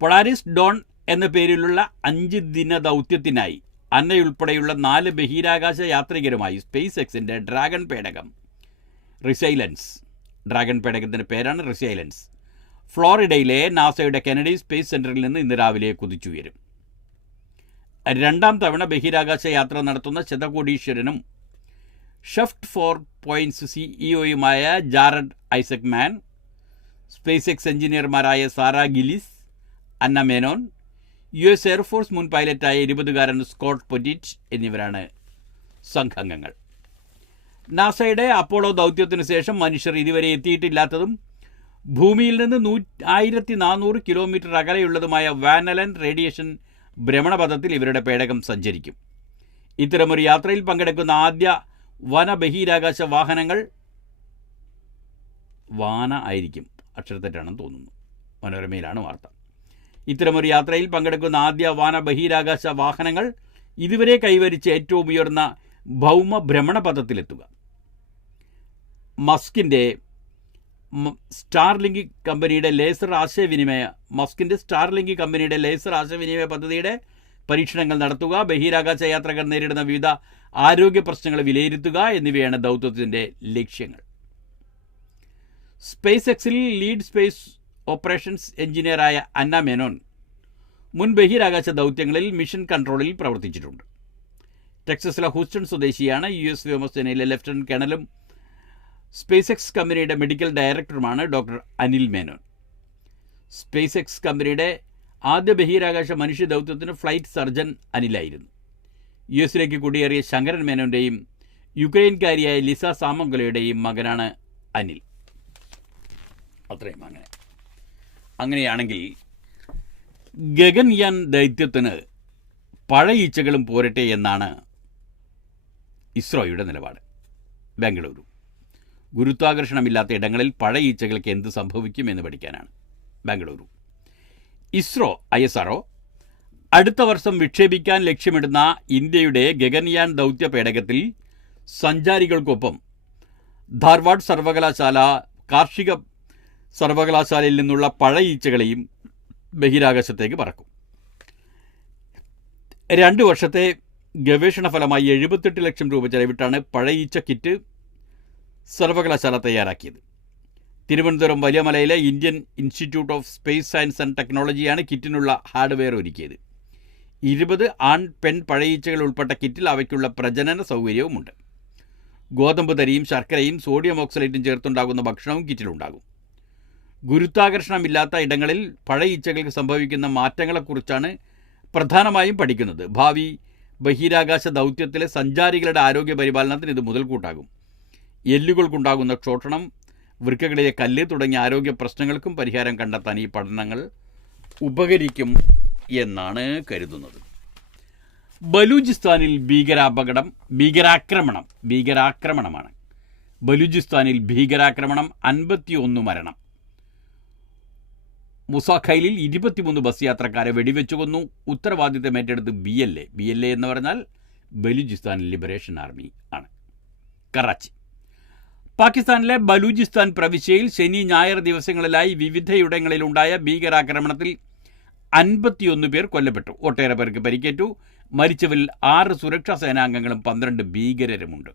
പൊളാരിസ് ഡോൺ എന്ന പേരിലുള്ള 5 ദിന ദൗത്യത്തിനായി അന്നയുൾപ്പെടെയുള്ള 4 ബഹിരാകാശ യാത്രികരുമായി സ്പേസ് എക്സിൻ്റെ ഡ്രാഗൺ പേടകം ഡ്രാഗൺ പേടകത്തിൻ്റെ പേരാണ് റിസൈലൻസ് ഫ്ലോറിഡയിലെ നാസയുടെ കെനഡി സ്പേസ് സെൻറ്ററിൽ നിന്ന് ഇന്ന് രാവിലെ കുതിച്ചുയരും. 2ാം തവണ ബഹിരാകാശ യാത്ര നടത്തുന്ന ശതകോടീശ്വരനും ഷഫ്റ്റ് 4 പോയിൻറ്റ്സ് സിഇഒയുമായ ജാരഡ് ഐസക് മാൻ, സ്പേസ് എക്സ് എഞ്ചിനീയർമാരായ സാറ ഗില്ലിസ്, അന്ന മേനോൻ, US എയർഫോഴ്സ് മുൻ പൈലറ്റായ 20-കാരൻ സ്കോട്ട് പൊറ്റിറ്റ് എന്നിവരാണ് സംഘാംഗങ്ങൾ. നാസയുടെ അപ്പോളോ ദൗത്യത്തിനു ശേഷം മനുഷ്യർ ഇതുവരെ എത്തിയിട്ടില്ലാത്തതും ഭൂമിയിൽ നിന്ന് 1400 കിലോമീറ്റർ അകലെയുള്ളതുമായ വാൻ അലൻ റേഡിയേഷൻ ഭ്രമണപഥത്തിൽ ഇവരുടെ പേടകം സഞ്ചരിക്കും. ഇത്തരമൊരു യാത്രയിൽ പങ്കെടുക്കുന്ന ആദ്യ വന ബഹിരാകാശ വാഹനങ്ങൾ ആയിരിക്കും. അക്ഷരത്തെറ്റാണെന്ന് തോന്നുന്നു. മനോരമയിലാണ് വാർത്ത. ഇത്തരമൊരു യാത്രയിൽ പങ്കെടുക്കുന്ന ആദ്യ വന ബഹിരാകാശ വാഹനങ്ങൾ ഇതുവരെ കൈവരിച്ച ഏറ്റവും ഉയർന്ന ഭൗമ ഭ്രമണപഥത്തിലെത്തുക. മസ്കിൻ്റെ സ്റ്റാർലിങ്ക് കമ്പനിയുടെ ലേസർ ആശയവിനിമയ പദ്ധതിയുടെ പരീക്ഷണങ്ങൾ നടത്തുക, ബഹിരാകാശ യാത്രക്കാർ നേരിടുന്ന വിവിധ ആരോഗ്യ പ്രശ്നങ്ങൾ വിലയിരുത്തുക എന്നിവയാണ് ദൗത്യത്തിൻ്റെ ലക്ഷ്യങ്ങൾ. സ്പേസ് എക്സിൽ ലീഡ് സ്പേസ് ഓപ്പറേഷൻസ് എഞ്ചിനീയറായ അന്ന മേനോൻ മുൻ ബഹിരാകാശ ദൗത്യങ്ങളിൽ മിഷൻ കൺട്രോളിൽ പ്രവർത്തിച്ചിട്ടുണ്ട്. ടെക്സസിലെ ഹൂസ്റ്റൺ സ്വദേശിയാണ്. US വ്യോമസേനയിലെ ലഫ്റ്റനന്റ് കേണലും സ്പേസ് എക്സ് കമ്പനിയുടെ മെഡിക്കൽ ഡയറക്ടറുമാണ് doctor Anil Menon. Space X കമ്പനിയുടെ ആദ്യ ബഹിരാകാശ മനുഷ്യ ദൗത്യത്തിന് ഫ്ലൈറ്റ് സർജൻ അനിലായിരുന്നു. US കുടിയേറിയ ശങ്കരൻ മേനോൻ്റെയും യുക്രൈൻകാരിയായ ലിസ സാമംഗലയുടെയും മകനാണ് അനിൽ. അത്രയും അങ്ങനെയാണെങ്കിൽ ഗഗൻയാൻ ദൗത്യത്തിന് പഴയീച്ചകളും പോരട്ടെ എന്നാണ് ഇസ്രോയുടെ നിലപാട്. ബംഗളൂരു ഗുരുത്വാകർഷണമില്ലാത്ത ഇടങ്ങളിൽ പഴയീച്ചകൾക്ക് എന്ത് സംഭവിക്കും എന്ന് പഠിക്കാനാണ് ബംഗളൂരു. ഇസ്രോ ISRO അടുത്ത വർഷം വിക്ഷേപിക്കാൻ ലക്ഷ്യമിടുന്ന ഇന്ത്യയുടെ ഗഗൻയാൻ ദൗത്യ പേടകത്തിൽ സഞ്ചാരികൾക്കൊപ്പം ധാർവാഡ് സർവകലാശാല, കാർഷിക സർവകലാശാലയിൽ നിന്നുള്ള പഴയീച്ചകളെയും ബഹിരാകാശത്തേക്ക് പറക്കും. 2 വർഷത്തെ ഗവേഷണ ഫലമായി 78 ലക്ഷം രൂപ ചെലവിട്ടാണ് പഴയീച്ച കിറ്റ് സർവകലാശാല തയ്യാറാക്കിയത്. തിരുവനന്തപുരം വലിയമലയിലെ Indian institute of space science and ടെക്നോളജിയാണ് കിറ്റിനുള്ള ഹാർഡ്വെയർ ഒരുക്കിയത്. 20 ആൺ പെൺ പഴയീച്ചകൾ ഉൾപ്പെട്ട കിറ്റിൽ അവയ്ക്കുള്ള പ്രജനന സൗകര്യവുമുണ്ട്. ഗോതമ്പ് തരിയും ശർക്കരയും സോഡിയം ഓക്സലേറ്റും ചേർത്തുണ്ടാകുന്ന ഭക്ഷണവും കിറ്റിലുണ്ടാകും. ഗുരുത്വാകർഷണമില്ലാത്ത ഇടങ്ങളിൽ പഴയീച്ചകൾക്ക് സംഭവിക്കുന്ന മാറ്റങ്ങളെക്കുറിച്ചാണ് പ്രധാനമായും പഠിക്കുന്നത്. ഭാവി ബഹിരാകാശ ദൗത്യത്തിലെ സഞ്ചാരികളുടെ ആരോഗ്യ പരിപാലനത്തിന് ഇത് മുതൽക്കൂട്ടാകും. എല്ലുകൾക്കുണ്ടാകുന്ന ക്ഷോഷണം, വൃക്കകളിലെ കല്ല് തുടങ്ങിയ ആരോഗ്യ പ്രശ്നങ്ങൾക്കും പരിഹാരം കണ്ടെത്താൻ ഈ പഠനങ്ങൾ ഉപകരിക്കും എന്നാണ് കരുതുന്നത്. ബലൂചിസ്ഥാനിൽ ഭീകരാക്രമണമാണ്. ബലൂചിസ്ഥാനിൽ ഭീകരാക്രമണം, 51 മരണം. മുസാഖൈലിൽ 23 ബസ് യാത്രക്കാരെ വെടിവെച്ചു കൊന്നു. ഉത്തരവാദിത്തം ഏറ്റെടുത്ത് BLA എന്ന് പറഞ്ഞാൽ ബലൂചിസ്ഥാൻ ലിബറേഷൻ ആർമി ആണ്. കറാച്ചി പാകിസ്ഥാനിലെ ബലൂചിസ്ഥാൻ പ്രവിശ്യയിൽ ശനി ഞായർ ദിവസങ്ങളിലായി വിവിധയിടങ്ങളിലുണ്ടായ ഭീകരാക്രമണത്തിൽ 51 പേർ കൊല്ലപ്പെട്ടു. ഒട്ടേറെ പേർക്ക് പരിക്കേറ്റു. മരിച്ചവരിൽ 6 സുരക്ഷാ സേനാംഗങ്ങളും 12 ഭീകരരുമുണ്ട്.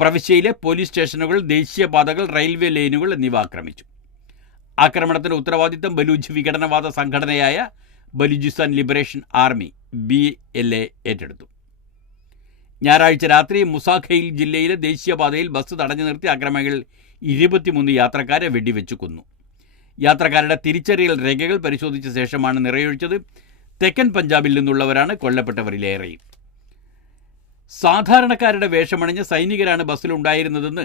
പ്രവിശ്യയിലെ പോലീസ് സ്റ്റേഷനുകൾ, ദേശീയപാതകൾ, റെയിൽവേ ലൈനുകൾ എന്നിവ ആക്രമിച്ചു. ആക്രമണത്തിന് ഉത്തരവാദിത്തം ബലൂച്ച് വിഘടനവാദ സംഘടനയായ ബലൂചിസ്ഥാൻ ലിബറേഷൻ ആർമി BLA ഏറ്റെടുത്തു. ഞായറാഴ്ച രാത്രി മുസാഖൈൽ ജില്ലയിലെ ദേശീയപാതയിൽ ബസ് തടഞ്ഞു നിർത്തി അക്രമികൾ 23 യാത്രക്കാരെ വെടിവെച്ചു കൊന്നു. യാത്രക്കാരുടെ തിരിച്ചറിയൽ രേഖകൾ പരിശോധിച്ച ശേഷമാണ് നിറയൊഴിച്ചത്. തെക്കൻ പഞ്ചാബിൽ നിന്നുള്ളവരാണ് കൊല്ലപ്പെട്ടവരിലേറെയും. സാധാരണക്കാരുടെ വേഷമണിഞ്ഞ സൈനികരാണ് ബസ്സിലുണ്ടായിരുന്നതെന്ന്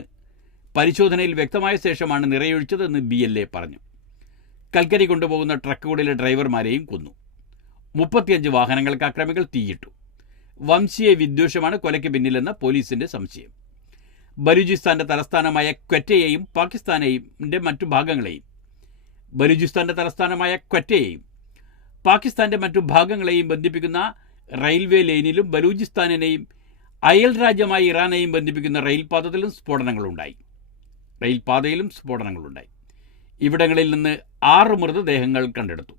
പരിശോധനയിൽ വ്യക്തമായ ശേഷമാണ് നിറയൊഴിച്ചതെന്ന് BLA പറഞ്ഞു. കൽക്കരി കൊണ്ടുപോകുന്ന ട്രക്കുകളിലെ ഡ്രൈവർമാരെയും കൊന്നു. 35 വാഹനങ്ങൾക്ക് അക്രമികൾ തീയിട്ടു. വംശീയ വിദ്വേഷമാണ് കൊലയ്ക്ക് പിന്നിലെന്ന പോലീസിന്റെ സംശയം. ബലൂചിസ്ഥാന്റെ തലസ്ഥാനമായ ക്വറ്റയെയും പാകിസ്ഥാന്റെ മറ്റു ഭാഗങ്ങളെയും ബന്ധിപ്പിക്കുന്ന റെയിൽവേ ലൈനിലും ബലൂചിസ്ഥാനെയും അയൽ രാജ്യമായ ഇറാനെയും ബന്ധിപ്പിക്കുന്ന റെയിൽപാതയിലും സ്ഫോടനങ്ങളുണ്ടായി. ഇവിടങ്ങളിൽ നിന്ന് 6 മൃതദേഹങ്ങൾ കണ്ടെടുത്തു.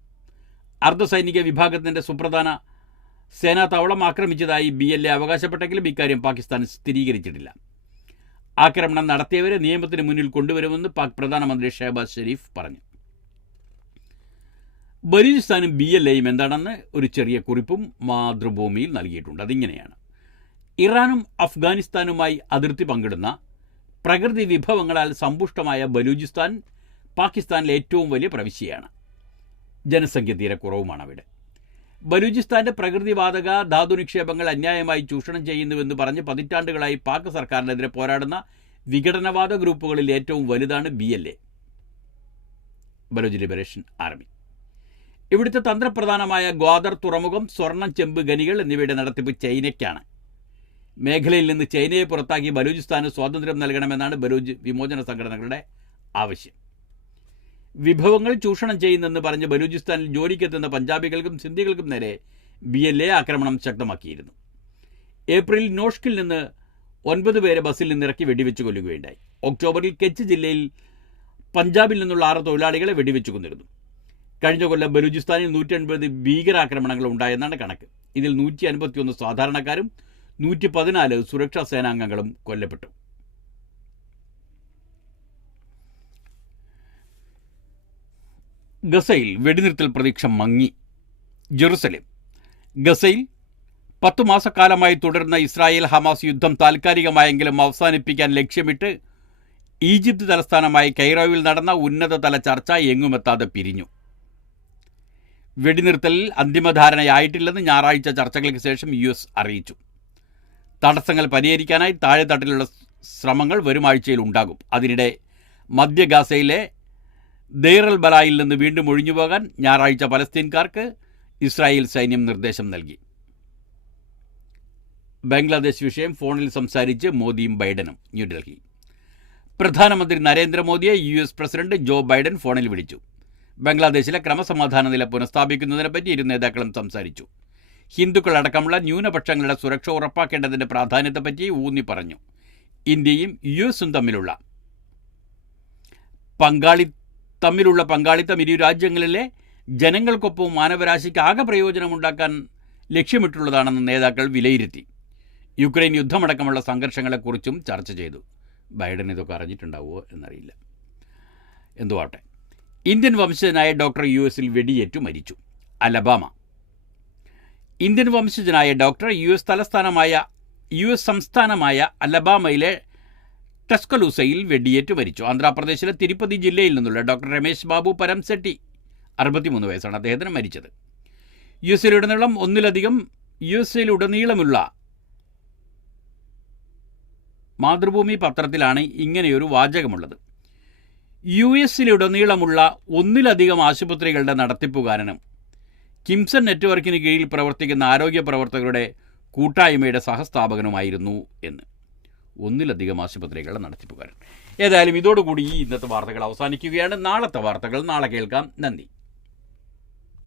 അർദ്ധസൈനിക വിഭാഗത്തിന്റെ സുപ്രധാന സേനാ താവളം ആക്രമിച്ചതായി BLA അവകാശപ്പെട്ടെങ്കിലും ഇക്കാര്യം പാകിസ്ഥാൻ സ്ഥിരീകരിച്ചിട്ടില്ല. ആക്രമണം നടത്തിയവരെ നിയമത്തിന് മുന്നിൽ കൊണ്ടുവരുമെന്ന് പാക് പ്രധാനമന്ത്രി ഷഹബാസ് ഷെരീഫ് പറഞ്ഞു. ബലൂചിസ്ഥാനും BLAയും എന്താണെന്ന് ഒരു ചെറിയ കുറിപ്പും മാതൃഭൂമിയിൽ നൽകിയിട്ടുണ്ട്. അതിങ്ങനെയാണ്: ഇറാനും അഫ്ഗാനിസ്ഥാനുമായി അതിർത്തി പങ്കിടുന്ന പ്രകൃതി വിഭവങ്ങളാൽ സമ്പുഷ്ടമായ ബലൂചിസ്ഥാൻ പാകിസ്ഥാനിലെ ഏറ്റവും വലിയ പ്രവിശ്യയാണ്. ജനസംഖ്യ തീരെ കുറവുമാണ് അവിടെ. ബലൂചിസ്ഥാന്റെ പ്രകൃതിവാതക ധാതു നിക്ഷേപങ്ങൾ അന്യായമായി ചൂഷണം ചെയ്യുന്നുവെന്ന് പറഞ്ഞ് പതിറ്റാണ്ടുകളായി പാക് സർക്കാരിനെതിരെ പോരാടുന്ന വിഘടനവാദ ഗ്രൂപ്പുകളിൽ ഏറ്റവും വലുതാണ് BLA, ബലൂച്ച് ലിബറേഷൻ ആർമി. ഇവിടുത്തെ തന്ത്രപ്രധാനമായ ഗ്വാദർ തുറമുഖം, സ്വർണം, ചെമ്പ് ഖനികൾ എന്നിവയുടെ നടത്തിപ്പ് ചൈനയ്ക്കാണ്. മേഖലയിൽ നിന്ന് ചൈനയെ പുറത്താക്കി ബലൂചിസ്ഥാന് സ്വാതന്ത്ര്യം നൽകണമെന്നാണ് ബലൂച്ച് വിമോചന സംഘടനകളുടെ ആവശ്യം. വിഭവങ്ങൾ ചൂഷണം ചെയ്യുന്നെന്ന് പറഞ്ഞ് ബലൂചിസ്ഥാനിൽ ജോലിക്കെത്തുന്ന പഞ്ചാബികൾക്കും സിന്ധികൾക്കും നേരെ BLA ആക്രമണം ശക്തമാക്കിയിരുന്നു. ഏപ്രിലിൽ നോഷ്കിൽ നിന്ന് 9 പേരെ ബസ്സിൽ നിന്നിറക്കി വെടിവെച്ച് കൊല്ലുകയുണ്ടായി. ഒക്ടോബറിൽ കച്ച് ജില്ലയിൽ പഞ്ചാബിൽ നിന്നുള്ള 6 തൊഴിലാളികളെ വെടിവെച്ച് കൊന്നിരുന്നു. കഴിഞ്ഞ കൊല്ലം ബലൂചിസ്ഥാനിൽ 180 ഭീകരാക്രമണങ്ങൾ ഉണ്ടായെന്നാണ് കണക്ക്. ഇതിൽ 151 സാധാരണക്കാരും 114 സുരക്ഷാ സേനാംഗങ്ങളും കൊല്ലപ്പെട്ടു. ഗസയിൽ വെടിനിർത്തൽ പ്രതീക്ഷ മങ്ങി. ജെറുസലേം ഗസയിൽ 10 മാസക്കാലമായി തുടരുന്ന ഇസ്രായേൽ ഹമാസ് യുദ്ധം താൽക്കാലികമായെങ്കിലും അവസാനിപ്പിക്കാൻ ലക്ഷ്യമിട്ട് ഈജിപ്ത് തലസ്ഥാനമായ കൈറോയിൽ നടന്ന ഉന്നതതല ചർച്ച എങ്ങുമെത്താതെ പിരിഞ്ഞു. വെടിനിർത്തലിൽ അന്തിമധാരണയായിട്ടില്ലെന്ന് ഞായറാഴ്ച ചർച്ചകൾക്ക് ശേഷം US അറിയിച്ചു. തടസ്സങ്ങൾ പരിഹരിക്കാനായി താഴെത്തട്ടിലുള്ള ശ്രമങ്ങൾ വരും ആഴ്ചയിൽ ഉണ്ടാകും. അതിനിടെ മധ്യ ഗാസയിലെ ദെയ്ർ അൽ ബലായിൽ നിന്ന് വീണ്ടും ഒഴിഞ്ഞുപോകാൻ ഞായറാഴ്ച പലസ്തീൻകാർക്ക് ഇസ്രായേൽ സൈന്യം നിർദ്ദേശം നൽകി. ബംഗ്ലാദേശ് വിഷയം ഫോണിൽ സംസാരിച്ച് മോദിയും ബൈഡനും. ന്യൂഡൽഹി. പ്രധാനമന്ത്രി നരേന്ദ്രമോദിയെ US പ്രസിഡന്റ് ജോ ബൈഡൻ ഫോണിൽ വിളിച്ചു. ബംഗ്ലാദേശിലെ ക്രമസമാധാന നില പുനഃസ്ഥാപിക്കുന്നതിനെപ്പറ്റി ഇരു നേതാക്കളും സംസാരിച്ചു. ഹിന്ദുക്കളടക്കമുള്ള ന്യൂനപക്ഷങ്ങളുടെ സുരക്ഷ ഉറപ്പാക്കേണ്ടതിൻ്റെ പ്രാധാന്യത്തെപ്പറ്റി ഊന്നി പറഞ്ഞു. ഇന്ത്യയും US തമ്മിലുള്ള പങ്കാളിത്തം ഇരു രാജ്യങ്ങളിലെ ജനങ്ങൾക്കൊപ്പം മാനവരാശിക്ക് ആകെ പ്രയോജനമുണ്ടാക്കാൻ ലക്ഷ്യമിട്ടുള്ളതാണെന്ന് നേതാക്കൾ വിലയിരുത്തി. യുക്രൈൻ യുദ്ധമടക്കമുള്ള സംഘർഷങ്ങളെക്കുറിച്ചും ചർച്ച ചെയ്തു. ബൈഡൻ ഇതൊക്കെ അറിഞ്ഞിട്ടുണ്ടാവുമോ എന്നറിയില്ല. എന്തുവാട്ടെ, ഇന്ത്യൻ വംശജനായ ഡോക്ടർ US വെടിയേറ്റു മരിച്ചു. അലബാമ. ഇന്ത്യൻ വംശജനായ ഡോക്ടർ US സംസ്ഥാനമായ അലബാമയിലെ ടസ്കലൂസയിൽ വെടിയേറ്റു മരിച്ചു. ആന്ധ്രാപ്രദേശിലെ തിരുപ്പതി ജില്ലയിൽ നിന്നുള്ള ഡോക്ടർ രമേശ് ബാബു പരംസെട്ടി 63 വയസ്സാണ് അദ്ദേഹത്തിന് മരിച്ചത്. യുഎസിലുടനീളമുള്ള മാതൃഭൂമി പത്രത്തിലാണ് ഇങ്ങനെയൊരു വാചകമുള്ളത്. US-ലുടനീളമുള്ള ഒന്നിലധികം ആശുപത്രികളുടെ നടത്തിപ്പുകാരനും കിംസൺ നെറ്റ്വർക്കിന് കീഴിൽ പ്രവർത്തിക്കുന്ന ആരോഗ്യ പ്രവർത്തകരുടെ കൂട്ടായ്മയുടെ സഹസ്ഥാപകനുമായിരുന്നു എന്ന്. ഒന്നിലധികം ആശുപത്രികളുടെ നടത്തിപ്പുകാരൻ. ഏതായാലും ഇതോടുകൂടി ഇന്നത്തെ വാർത്തകൾ അവസാനിക്കുകയാണ്. നാളത്തെ വാർത്തകൾ നാളെ കേൾക്കാം. നന്ദി.